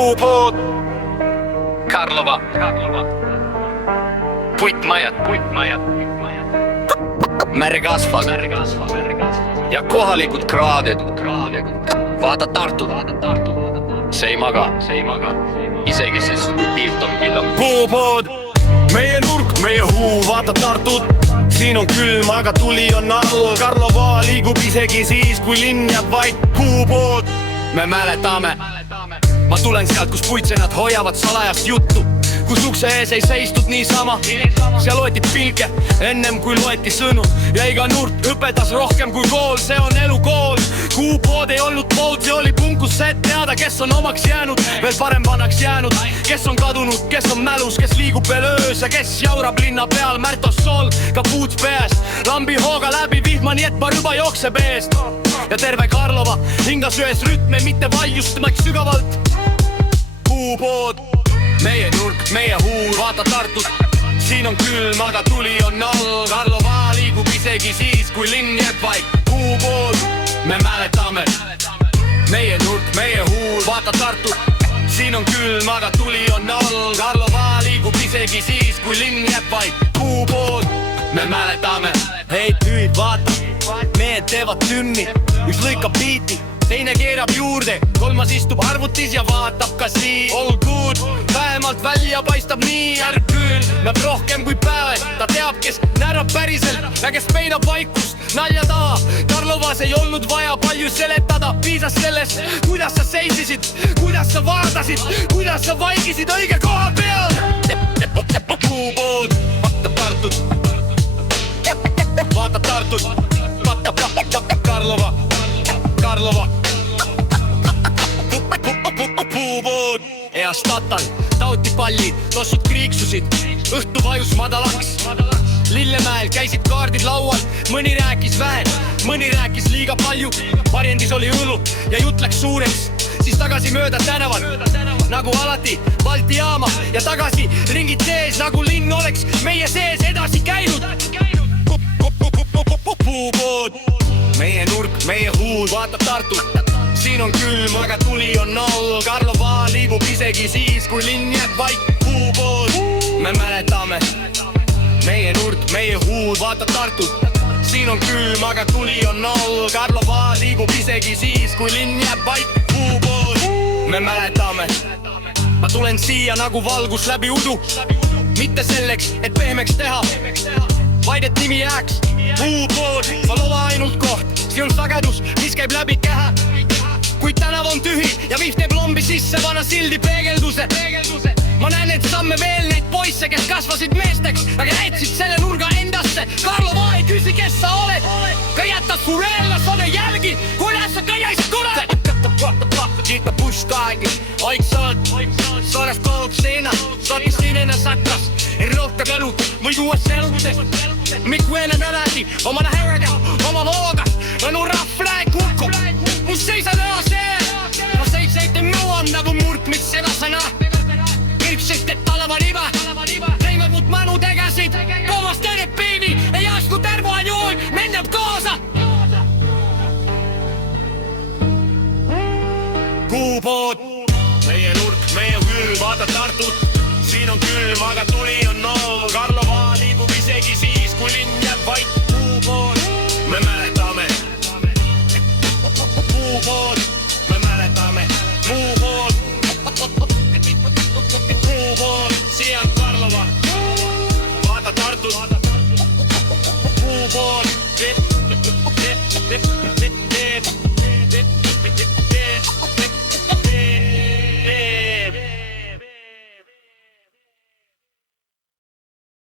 puupood. Karlova, puitmajad, märg asfalt ja kohalikud kraadid. Vaata Tartut, see ei maga, isegi siis pilt on killab. Puupood, meie nurk, meie huu, vaata Tartut. Siin on külm, aga tuli on all. Karlova liigub isegi siis, kui linn jääb vaid. Puupood, me mäletame. Ma tulen sealt, kus puitsennad hoiavad salajast juttu, kus ukse ees ei seistud niisama. Seal loeti pilke ennem kui loeti sõnu ja iga nurk õpetas rohkem kui kool. See on elukool, kuupood ei olnud pood, see oli punkus see teada, kes on omaks jäänud, veel parem vanaks jäänud, kes on kadunud, kes on mälus, kes liigub veel öös ja kes jaurab linna peal. Märtos Sol, kapuuts peas, lambi hooga läbi vihma, nii et ma rüba jookseb eest. Ja terve Karlova hingas ühes rütme, mitte valjust, temaks sügavalt. Puupood, meie nurk, meie huur, vaata Tartut. Siin on külm, aga tuli on all. Karlova liigub isegi siis, kui linn jääb vaid. Puupood, me mäletame. Meie nurk, meie huur, vaata Tartut. Siin on külm, aga tuli on all. Karlova liigub isegi siis, kui linn jääb vaid. Puupood, me mäletame. Hei tüüd, vaata, mehed teevad tümmi. Üks lõikab biiti, teine keerab juurde, kolmas istub arvutis ja vaatab ka siin. All good, vähemalt välja paistab nii. Ärg küll, näeb rohkem kui päev. Ta teab, kes närab päriselt ja kes peidab vaikust nalja taha. Karlovas ei olnud vaja palju seletada, piisas sellest, kuidas sa seisisid, kuidas sa vaatasid, kuidas sa vaikisid õige koha peal. Puupood, vaata Tartut. Vaata Tartut, vaata Karlova. Puupood, eas tatal, tautipallid, tossud kriiksusid, õhtu vajus madalaks. Lillemäel käisid kaardid laual, mõni rääkis vähe, mõni rääkis liiga palju. Varjendis oli õlu ja jutt läks suureks, siis tagasi mööda tänaval, nagu alati Balti jaama ja tagasi ringid sees, nagu linn oleks meie sees edasi käinud. Puupood, meie nurk, meie huud, vaata Tartut. Siin on külm, aga tuli on all. Karlova liigub isegi siis, kui linn jääb vaid. Puupood, me mäletame. Meie nurk, meie huud, vaata Tartut. Siin on külm, aga tuli on all. Karlova liigub isegi siis, kui linn jääb vaid. Puupood, me mäletame. Ma tulen siia nagu valgus läbi udu, mitte selleks, et pehmeks teha, vaid et nimi jääks. Puupood, ma lova ainult koht, siin on sagedus, mis käib läbi keha. Kui tänav on tühi ja vihv teeb lombi sisse, vana sildi peegelduse. Ma näen neid samme veel, neid poisse, kes kasvasid meesteks, aga jätsid selle nurga endasse. Karlova ei küsi, kes sa oled, ka jätad surellasone jälgi, kuidas sa käisid kurat. Kiitta puskaagi, aiksaad, saaras koolub seina, saatis sinena sakkas, ei rohta kõlut, või tuua selgudest. Mikku enne nädati, oma lähega, oma vooga, õnu rahvla ei kukku. Mus seisad ära see, ma seiseit ei nõuan nagu murkmid sedasena. Kirksist, et talava niba, teimad mut manu tegesid, koomast tered piini, ei asku tervo ajuul, mennab kaasa. Puupood, meie nurk, meie hüül, vaata Tartut. Siin on külm, aga tuli on all. Karlova liigub isegi siis, kui linn jääb vaid. Puupood, me mäletame. Puupood, me mäletame. Puupood, siia on Karlova. Vaata Tartut.